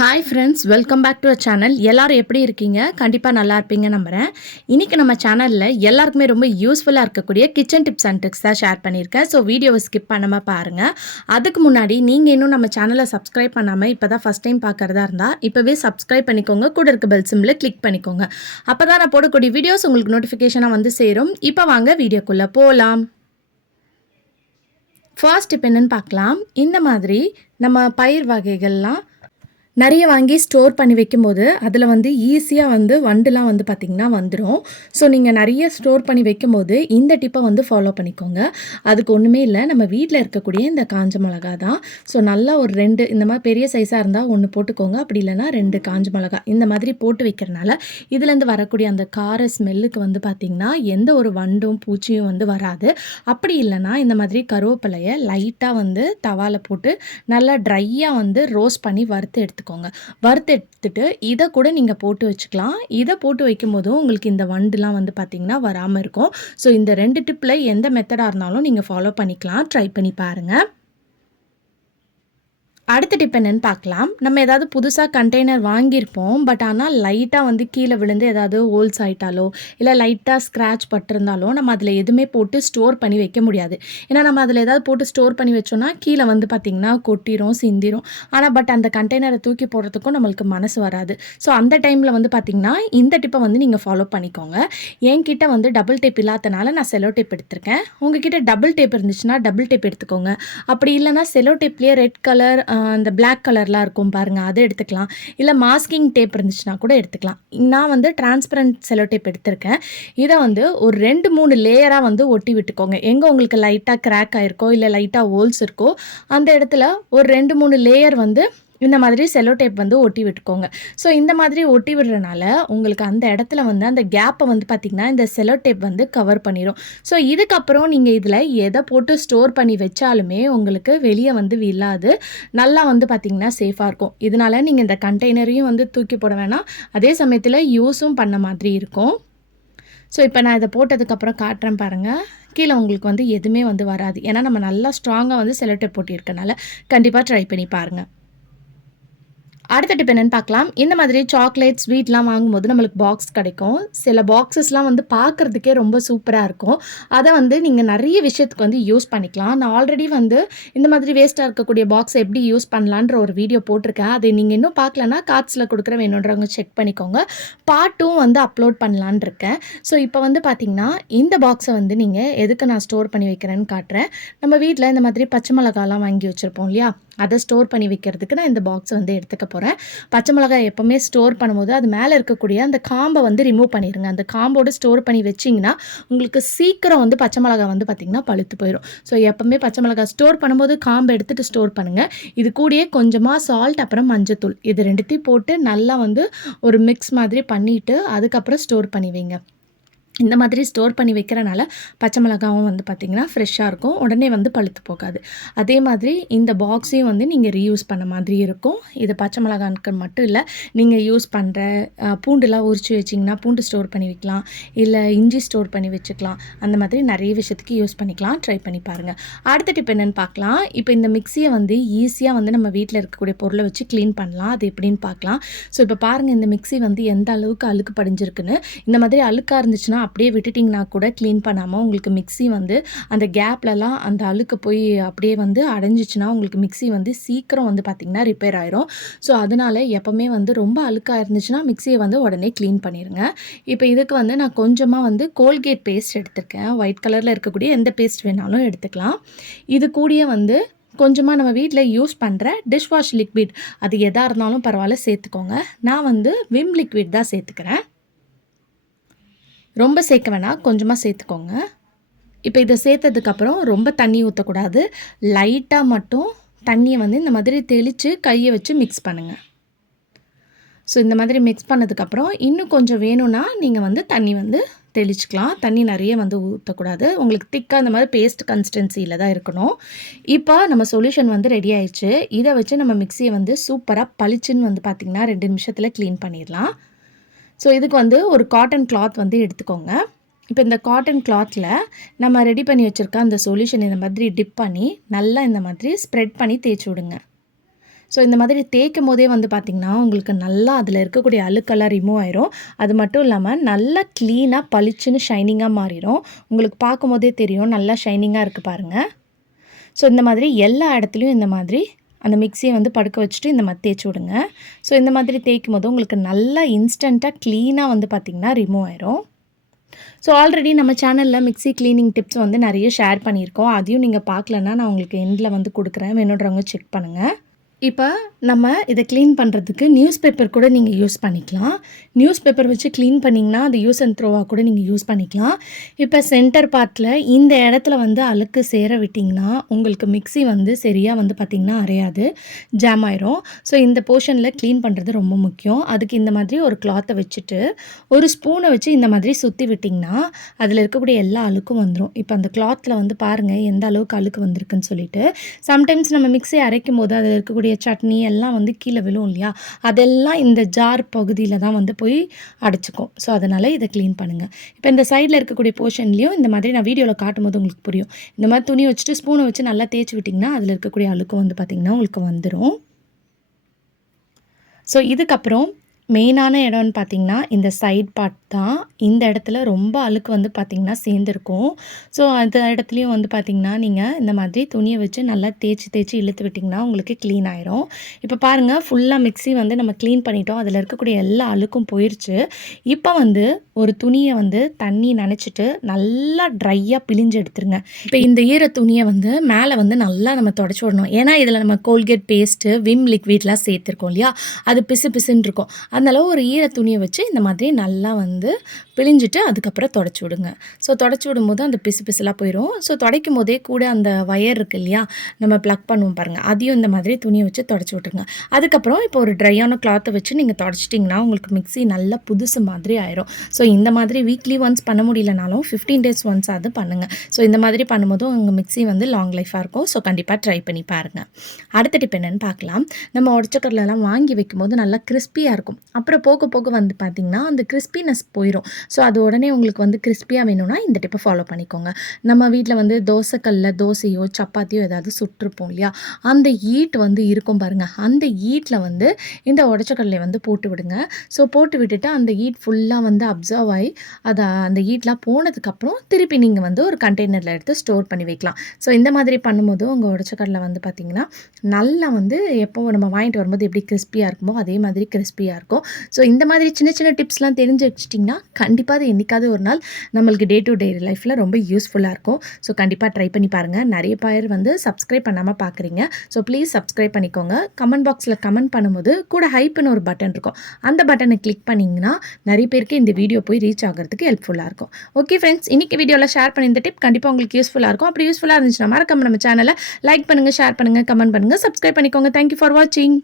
Hi friends, welcome back to a channel. எல்லாரும் எப்படி இருக்கீங்க? கண்டிப்பாக நல்லா இருப்பீங்க நம்புகிறேன். இன்றைக்கி நம்ம சேனலில் எல்லாருக்குமே ரொம்ப யூஸ்ஃபுல்லாக இருக்கக்கூடிய கிச்சன் டிப்ஸ் அண்ட் ட்ரிக்ஸ் தான் ஷேர் பண்ணியிருக்கேன். ஸோ வீடியோவை ஸ்கிப் பண்ணாமல் பாருங்கள். அதுக்கு முன்னாடி நீங்கள் இன்னும் நம்ம சேனலை சப்ஸ்கிரைப் பண்ணாமல் இப்போ தான் ஃபஸ்ட் டைம் பார்க்குறதா இருந்தால் இப்போவே சப்ஸ்கிரைப் பண்ணிக்கோங்க. கூட இருக்க பெல் சிம்பிளை கிளிக் பண்ணிக்கோங்க. அப்போ தான் நான் போடக்கூடிய வீடியோஸ் உங்களுக்கு நோட்டிஃபிகேஷனாக வந்து சேரும். இப்போ வாங்க வீடியோக்குள்ளே போகலாம். ஃபர்ஸ்ட் இப்போ என்னென்னு பார்க்கலாம். இந்த மாதிரி நம்ம பயிர் வகைகள்லாம் நிறைய வாங்கி ஸ்டோர் பண்ணி வைக்கும்போது அதில் வந்து ஈஸியாக வந்து வண்டுலாம் வந்து பார்த்திங்கன்னா வந்துடும். ஸோ நீங்கள் நிறைய ஸ்டோர் பண்ணி வைக்கும்போது இந்த டிப்பை வந்து ஃபாலோ பண்ணிக்கோங்க. அதுக்கு ஒன்றுமே இல்லை, நம்ம வீட்டில் இருக்கக்கூடிய இந்த காஞ்ச மிளகா தான். ஸோ நல்லா ஒரு 2 இந்த மாதிரி பெரிய சைஸாக இருந்தால் 1 போட்டுக்கோங்க. அப்படி இல்லைனா 2 காஞ்ச மிளகா இந்த மாதிரி போட்டு வைக்கிறனால இதுலேருந்து வரக்கூடிய அந்த கார ஸ்மெல்லுக்கு வந்து பார்த்திங்கன்னா எந்த ஒரு வண்டும் பூச்சியும் வந்து வராது. அப்படி இல்லைனா இந்த மாதிரி கருவேப்பிலையை லைட்டாக வந்து தவாவில் போட்டு நல்லா ட்ரையாக வந்து ரோஸ்ட் பண்ணி வறுத்து எடுத்துக்கோங்க. வறுத்து எடுத்துட்டு இதை கூட நீங்கள் போட்டு வச்சுக்கலாம். இதை போட்டு வைக்கும்போதும் உங்களுக்கு இந்த வண்டுலாம் வந்து பார்த்திங்கன்னா வராமல் இருக்கும். ஸோ இந்த 2 டிப்பில் எந்த மெத்தடாக இருந்தாலும் நீங்கள் ஃபாலோ பண்ணிக்கலாம். ட்ரை பண்ணி பாருங்கள். அடுத்த டிப் என்னென்னு பார்க்கலாம். நம்ம ஏதாவது புதுசாக கண்டெய்னர் வாங்கியிருப்போம். பட் ஆனால் லைட்டாக வந்து கீழே விழுந்து ஏதாவது ஹோல்ஸ் ஆகிட்டாலோ இல்லை லைட்டாக ஸ்க்ராட்ச் பட்டிருந்தாலோ நம்ம அதில் எதுவுமே போட்டு ஸ்டோர் பண்ணி வைக்க முடியாது. ஏன்னா நம்ம அதில் ஏதாவது போட்டு ஸ்டோர் பண்ணி வச்சோன்னா கீழே வந்து பார்த்திங்கன்னா கொட்டிரும், சிந்திரும். ஆனால் பட் அந்த கண்டெய்னரை தூக்கி போடுறதுக்கும் நம்மளுக்கு மனசு வராது. ஸோ அந்த டைமில் வந்து பார்த்திங்கன்னா இந்த டிப்பை வந்து நீங்கள் ஃபாலோ பண்ணிக்கோங்க. என்கிட்ட வந்து டபுள் டேப் இல்லாதனால நான் செலோ டேப் எடுத்திருக்கேன். உங்ககிட்ட டபுள் டேப் இருந்துச்சுன்னா டபுள் டேப் எடுத்துக்கோங்க. அப்படி இல்லைனா செலோ டேப்லேயே ரெட் கலர் அந்த பிளாக் கலர்லாம் இருக்கும் பாருங்கள், அதை எடுத்துக்கலாம். இல்லை மாஸ்கிங் டேப் இருந்துச்சுன்னா கூட எடுத்துக்கலாம். நான் வந்து டிரான்ஸ்பரண்ட் செலோ டேப் எடுத்திருக்கேன். இதை வந்து ஒரு 2-3 லேயராக வந்து ஒட்டி விட்டுக்கோங்க. எங்கே உங்களுக்கு லைட்டாக கிராக் ஆகிருக்கோ இல்லை லைட்டாக ஹோல்ஸ் இருக்கோ அந்த இடத்துல ஒரு 2-3 லேயர் வந்து இந்த மாதிரி செலோ டேப் வந்து ஒட்டி விட்டுக்கோங்க. ஸோ இந்த மாதிரி ஒட்டி விடுறனால உங்களுக்கு அந்த இடத்துல வந்து அந்த கேப்பை வந்து பார்த்திங்கன்னா இந்த செலோ டேப் வந்து கவர் பண்ணிடும். ஸோ இதுக்கப்புறம் நீங்கள் இதில் எதை போட்டு ஸ்டோர் பண்ணி வச்சாலுமே உங்களுக்கு வெளியே வந்து விழாது. நல்லா வந்து பார்த்திங்கன்னா சேஃபாக இருக்கும். இதனால் நீங்கள் இந்த கண்டெய்னரையும் வந்து தூக்கி போட வேணாம், அதே சமயத்தில் யூஸும் பண்ண மாதிரி இருக்கும். ஸோ இப்போ நான் இதை போட்டதுக்கப்புறம் காட்டுறேன் பாருங்கள். கீழே உங்களுக்கு வந்து எதுவுமே வந்து வராது. ஏன்னா நம்ம நல்லா ஸ்ட்ராங்காக வந்து செலோ டேப் போட்டிருக்கனால கண்டிப்பாக ட்ரை பண்ணி பாருங்கள். அடுத்த டிப் என்னென்னு பார்க்கலாம். இந்த மாதிரி சாக்லேட் ஸ்வீட்லாம் வாங்கும்போது நம்மளுக்கு பாக்ஸ் கிடைக்கும். சில பாக்ஸஸ்லாம் வந்து பார்க்குறதுக்கே ரொம்ப சூப்பராக இருக்கும். அதை வந்து நீங்கள் நிறைய விஷயத்துக்கு வந்து யூஸ் பண்ணிக்கலாம். நான் ஆல்ரெடி வந்து இந்த மாதிரி வேஸ்ட்டாக இருக்கக்கூடிய பாக்ஸை எப்படி யூஸ் பண்ணலான்ற ஒரு வீடியோ போட்டிருக்கேன். அதை நீங்கள் இன்னும் பார்க்கலன்னா கார்ட்ஸில் கொடுக்குற வேணுன்றவங்க செக் பண்ணிக்கோங்க. பார்ட்டும் வந்து அப்லோட் பண்ணலான் இருக்கேன். ஸோ இப்போ வந்து பார்த்திங்கன்னா இந்த பாக்ஸை வந்து நீங்கள் எதுக்கு நான் ஸ்டோர் பண்ணி வைக்கிறேன்னு காட்டுறேன். நம்ம வீட்டில் இந்த மாதிரி பச்சை மிளகாலாம் வாங்கி வச்சுருப்போம் இல்லையா, அதை ஸ்டோர் பண்ணி வைக்கிறதுக்கு நான் இந்த பாக்ஸை வந்து எடுத்துக்க போகிறேன். பச்சை மிளகாய் எப்போவுமே ஸ்டோர் பண்ணும்போது அது மேலே இருக்கக்கூடிய அந்த காம்பை வந்து ரிமூவ் பண்ணிடுங்க. அந்த காம்போடு ஸ்டோர் பண்ணி வச்சிங்கன்னா உங்களுக்கு சீக்கிரம் வந்து பச்சை மிளகாய் வந்து பார்த்திங்கன்னா பழுத்து போயிடும். ஸோ எப்போவுமே பச்சை மிளகாய் ஸ்டோர் பண்ணும்போது காம்பை எடுத்துகிட்டு ஸ்டோர் பண்ணுங்கள். இது கூடயே கொஞ்சமாக சால்ட் அப்புறம் மஞ்சத்தூள் இது 2த்தையும் போட்டு நல்லா வந்து ஒரு மிக்ஸ் மாதிரி பண்ணிவிட்டு அதுக்கப்புறம் ஸ்டோர் பண்ணி வைங்க. இந்த மாதிரி ஸ்டோர் பண்ணி வைக்கிறனால பச்சை மிளகாவும் வந்து பார்த்திங்கன்னா ஃப்ரெஷ்ஷாக இருக்கும், உடனே வந்து பழுத்து போகாது. அதே மாதிரி இந்த பாக்ஸையும் வந்து நீங்கள் ரீயூஸ் பண்ண மாதிரி இருக்கும். இது பச்சை மிளகாய்க்கு மட்டும் இல்லை, நீங்கள் யூஸ் பண்ணுற பூண்டுலாம் உரித்து வச்சிங்கன்னா பூண்டு ஸ்டோர் பண்ணி வைக்கலாம், இல்லை இஞ்சி ஸ்டோர் பண்ணி வச்சுக்கலாம். அந்த மாதிரி நிறைய விஷயத்துக்கு யூஸ் பண்ணிக்கலாம். ட்ரை பண்ணி பாருங்கள். அடுத்த டிப் என்னென்னு பார்க்கலாம். இப்போ இந்த மிக்சியை வந்து ஈஸியாக வந்து நம்ம வீட்டில் இருக்கக்கூடிய பொருளை வச்சு க்ளீன் பண்ணலாம். அது எப்படின்னு பார்க்கலாம். ஸோ இப்போ பாருங்கள், இந்த மிக்சி வந்து எந்த அளவுக்கு அழுக்கு படிஞ்சிருக்குன்னு. இந்த மாதிரி அழுக்காக இருந்துச்சுன்னா அப்படியே விட்டுட்டிங்கன்னா கூட க்ளீன் பண்ணாமல் உங்களுக்கு மிக்ஸி வந்து அந்த கேப்லலாம் அந்த அழுக்கு போய் அப்படியே வந்து அடைஞ்சிச்சுன்னா உங்களுக்கு மிக்ஸி வந்து சீக்கிரம் வந்து பார்த்திங்கன்னா ரிப்பேர் ஆயிரும். ஸோ அதனால் எப்போவுமே வந்து ரொம்ப அழுக்காக இருந்துச்சுன்னா மிக்ஸியை வந்து உடனே க்ளீன் பண்ணிடுங்க. இப்போ இதுக்கு வந்து நான் கொஞ்சமாக வந்து கோல்கேட் பேஸ்ட் எடுத்திருக்கேன். ஒயிட் கலரில் இருக்கக்கூடிய எந்த பேஸ்ட் வேணாலும் எடுத்துக்கலாம். இது கூடயே வந்து கொஞ்சமாக நம்ம வீட்டில் யூஸ் பண்ணுற டிஷ் வாஷ் லிக்விட் அது எதாக இருந்தாலும் பரவாயில்ல சேர்த்துக்கோங்க. நான் வந்து விம் லிக்விட் தான் சேர்த்துக்கிறேன். ரொம்ப சேர்க்க வேணாம், கொஞ்சமாக சேர்த்துக்கோங்க. இப்போ இதை சேர்த்ததுக்கப்புறம் ரொம்ப தண்ணி ஊற்றக்கூடாது. லைட்டாக மட்டும் தண்ணியை வந்து இந்த மாதிரி தெளித்து கையை வச்சு மிக்ஸ் பண்ணுங்கள். ஸோ இந்த மாதிரி மிக்ஸ் பண்ணதுக்கப்புறம் இன்னும் கொஞ்சம் வேணும்னா நீங்கள் வந்து தண்ணி வந்து தெளிச்சிக்கலாம். தண்ணி நிறைய வந்து ஊற்றக்கூடாது. உங்களுக்கு திக்காக இந்த மாதிரி பேஸ்ட் கன்சிஸ்டன்சியில் தான் இருக்கணும். இப்போ நம்ம சொல்யூஷன் வந்து ரெடி ஆயிடுச்சு. இதை வச்சு நம்ம மிக்ஸியை வந்து சூப்பராக பளிச்சுன்னு வந்து பார்த்திங்கன்னா 2 நிமிஷத்தில் க்ளீன் பண்ணிடலாம். ஸோ இதுக்கு வந்து ஒரு காட்டன் கிளாத் வந்து எடுத்துக்கோங்க. இப்போ இந்த காட்டன் கிளாத்தில் நம்ம ரெடி பண்ணி வச்சுருக்க அந்த சொல்யூஷன் இந்த மாதிரி டிப் பண்ணி நல்லா இந்த மாதிரி ஸ்ப்ரெட் பண்ணி தேய்ச்சி விடுங்க. ஸோ இந்த மாதிரி தேய்க்கும் போதே வந்து பார்த்திங்கன்னா உங்களுக்கு நல்லா அதில் இருக்கக்கூடிய அழுக்கெல்லாம் ரிமூவ் ஆயிரும். அது மட்டும் இல்லாமல் நல்லா க்ளீனாக பளிச்சுன்னு ஷைனிங்காக மாறிடும். உங்களுக்கு பார்க்கும் போதே தெரியும் நல்லா ஷைனிங்காக இருக்குது பாருங்கள். ஸோ இந்த மாதிரி எல்லா இடத்துலையும் இந்த மாதிரி அந்த மிக்ஸியை வந்து படுக்க வச்சுட்டு இந்த மாதிரி தேய்ச்சி விடுங்க. ஸோ இந்த மாதிரி தேய்க்கும் போது உங்களுக்கு நல்லா இன்ஸ்டண்ட்டாக க்ளீனாக வந்து பார்த்திங்கன்னா ரிமூவ் ஆயிரும். ஸோ ஆல்ரெடி நம்ம சேனலில் மிக்ஸி க்ளீனிங் டிப்ஸ் வந்து நிறைய ஷேர் பண்ணியிருக்கோம். அதையும் நீங்கள் பார்க்கலன்னா நான் உங்களுக்கு எண்டில் வந்து கொடுக்குறேன், வேணுன்றவங்க செக் பண்ணுங்கள். இப்போ நம்ம இதை க்ளீன் பண்ணுறதுக்கு நியூஸ் பேப்பர் கூட நீங்கள் யூஸ் பண்ணிக்கலாம். நியூஸ் பேப்பர் வச்சு க்ளீன் பண்ணிங்கன்னா அது யூஸ் அண்ட் த்ரோவாக கூட நீங்கள் யூஸ் பண்ணிக்கலாம். இப்போ சென்டர் பார்ட்டில் இந்த இடத்துல வந்து அழுக்கு சேர விட்டிங்கன்னா உங்களுக்கு மிக்ஸி வந்து சரியாக வந்து பார்த்திங்கன்னா அரையாது, ஜாம் ஆயிரும். ஸோ இந்த போர்ஷனில் க்ளீன் பண்ணுறது ரொம்ப முக்கியம். அதுக்கு இந்த மாதிரி ஒரு கிளாத்தை வச்சுட்டு ஒரு ஸ்பூனை வச்சு இந்த மாதிரி சுற்றி விட்டிங்கன்னா அதில் இருக்கக்கூடிய எல்லா அழுக்கும் வந்துடும். இப்போ அந்த கிளாத்தில் வந்து பாருங்கள் எந்த அளவுக்கு அழுக்கு வந்திருக்குன்னு சொல்லிட்டு. சம்டைம்ஸ் நம்ம மிக்ஸி அரைக்கும் போது அதில் இருக்கக்கூடிய சட்னி எல்லாம் வந்து கீழே விழும் இல்லையா, அதெல்லாம் இந்த ஜார் பகுதியில் தான் வந்து போய் அடைச்சிக்கும். ஸோ அதனால் இதை க்ளீன் பண்ணுங்கள். இப்போ இந்த சைடில் இருக்கக்கூடிய போர்ஷன்லேயும் இந்த மாதிரி நான் வீடியோவில் காட்டும் போது உங்களுக்கு புரியும். இந்த மாதிரி துணி வச்சுட்டு ஸ்பூனை வச்சு நல்லா தேய்ச்சி விட்டிங்கன்னா அதில் இருக்கக்கூடிய அழுக்கும் வந்து பார்த்திங்கன்னா உங்களுக்கு வந்துடும். ஸோ இதுக்கப்புறம் மெயினான இடம்னு பார்த்திங்கன்னா இந்த சைட் பார்ட் தான். இந்த இடத்துல ரொம்ப அழுக்கு வந்து பார்த்திங்கன்னா சேர்ந்துருக்கும். ஸோ அந்த இடத்துலையும் வந்து பார்த்திங்கன்னா நீங்கள் இந்த மாதிரி துணியை வச்சு நல்லா தேய்ச்சி இழுத்து விட்டிங்கன்னா உங்களுக்கு க்ளீன் ஆயிரும். இப்போ பாருங்கள் ஃபுல்லாக மிக்ஸி வந்து நம்ம க்ளீன் பண்ணிட்டோம். அதில் இருக்கக்கூடிய எல்லா அழுக்கும் போயிடுச்சு. இப்போ வந்து ஒரு துணியை வந்து தண்ணி நனைச்சிட்டு நல்லா ட்ரையாக பிழிஞ்சு எடுத்துருங்க. இப்போ இந்த ஈர துணியை வந்து மேலே வந்து நல்லா நம்ம தொடச்சி விடணும். ஏன்னா இதில் நம்ம கோல்கேட் பேஸ்ட்டு, விம் லிக்விட்லாம் சேர்த்துருக்கோம் இல்லையா, அது பிசுன்னு இருக்கும். அதனால ஒரு ஈர துணியை வச்சு இந்த மாதிரி நல்லா வந்து பிழிஞ்சிட்டு அதுக்கப்புறம் தொடச்சி விடுங்க. ஸோ தொடச்சி விடும்போது அந்த பிசுலாம் போயிடும். ஸோ துடைக்கும் போதே கூட அந்த ஒயர் இருக்குது இல்லையா, நம்ம ப்ளக் பண்ணுவோம் பாருங்கள், அதையும் இந்த மாதிரி துணியை வச்சு தொடச்சி விட்டுருங்க. அதுக்கப்புறம் இப்போ ஒரு ட்ரையான கிளாத்தை வச்சு நீங்கள் தொடச்சிட்டிங்கன்னா உங்களுக்கு மிக்ஸி நல்லா புதுசு மாதிரி ஆயிரும். ஸோ இந்த மாதிரி வீக்லி ஒன்ஸ் பண்ண முடியலனாலும் 15 days ஒன்ஸ் அது பண்ணுங்கள். ஸோ இந்த மாதிரி பண்ணும்போதும் உங்கள் மிக்ஸி வந்து லாங் லைஃபாக இருக்கும். ஸோ கண்டிப்பாக ட்ரை பண்ணி பாருங்கள். அடுத்த டிப் என்னென்னு பார்க்கலாம். நம்ம உடச்சக்கடலாம் வாங்கி வைக்கும்போது நல்லா கிறிஸ்பியாக இருக்கும். அப்புறம் போக போக வந்து பார்த்திங்கன்னா அந்த கிறிஸ்பினஸ் போயிடும். ஸோ அது உடனே உங்களுக்கு வந்து கிறிஸ்பியாக வேணும்னா இந்த டிப்பை ஃபாலோ பண்ணிக்கோங்க. நம்ம வீட்டில் வந்து தோசைக்கல்லில் தோசையோ சப்பாத்தியோ ஏதாவது சுட்டிருப்போம் இல்லையா, அந்த ஈட் வந்து இருக்கும் பாருங்கள், அந்த ஈட்டில் வந்து இந்த உடச்சக்கடலையை வந்து போட்டு விடுங்க. ஸோ போட்டு விட்டுட்டு அந்த ஈட் ஃபுல்லாக வந்து அப்சர்வ் ஆகி அந்த ஈட்லாம் போனதுக்கப்புறம் திருப்பி நீங்கள் வந்து ஒரு கண்டெய்னரில் எடுத்து ஸ்டோர் பண்ணி வைக்கலாம். ஸோ இந்த மாதிரி பண்ணும்போது உங்கள் உடச்சக்கடலை வந்து பார்த்திங்கன்னா நல்லா வந்து எப்போ நம்ம வாங்கிட்டு வரும்போது எப்படி கிறிஸ்பியாக இருக்குமோ அதே மாதிரி கிறிஸ்பியாக இருக்கும். ஸோ இந்த மாதிரி சின்ன சின்ன டிப்ஸ்லாம் தெரிஞ்சு வச்சிட்டிங்கன்னா கண்டிப்பாக அது என்றைக்காவது ஒரு நாள் நம்மளுக்கு டே டு டே லைஃப்பில் ரொம்ப யூஸ்ஃபுல்லாக இருக்கும். ஸோ கண்டிப்பாக ட்ரை பண்ணி பாருங்கள். நிறைய பேர் வந்து சப்ஸ்கிரைப் பண்ணாமல் பார்க்குறீங்க. ஸோ ப்ளீஸ் சப்ஸ்கிரைப் பண்ணிக்கோங்க. கமெண்ட் பாக்ஸில் கமெண்ட் பண்ணும்போது கூட ஹைப்னு ஒரு பட்டன் இருக்கும், அந்த பட்டனை கிளிக் பண்ணிங்கன்னா நிறைய பேருக்கு இந்த வீடியோ போய் ரீச் ஆகிறதுக்கு ஹெல்ப்ஃபுல்லாக இருக்கும். ஓகே ஃப்ரெண்ட்ஸ், இன்றைக்கி வீடியோவில் ஷேர் பண்ணி இந்த டிப் கண்டிப்பாக உங்களுக்கு யூஸ்ஃபுல்லாக இருக்கும். அப்படி யூஸ்ஃபுல்லாக இருந்துச்சுன்னா மறக்காம நம்ம சேனலை லைக் பண்ணுங்கள், ஷேர் பண்ணுங்கள், கமெண்ட் பண்ணுங்கள், சப்ஸ்கிரைப் பண்ணிக்கோங்க. தேங்க்யூ ஃபார் வாட்சிங்.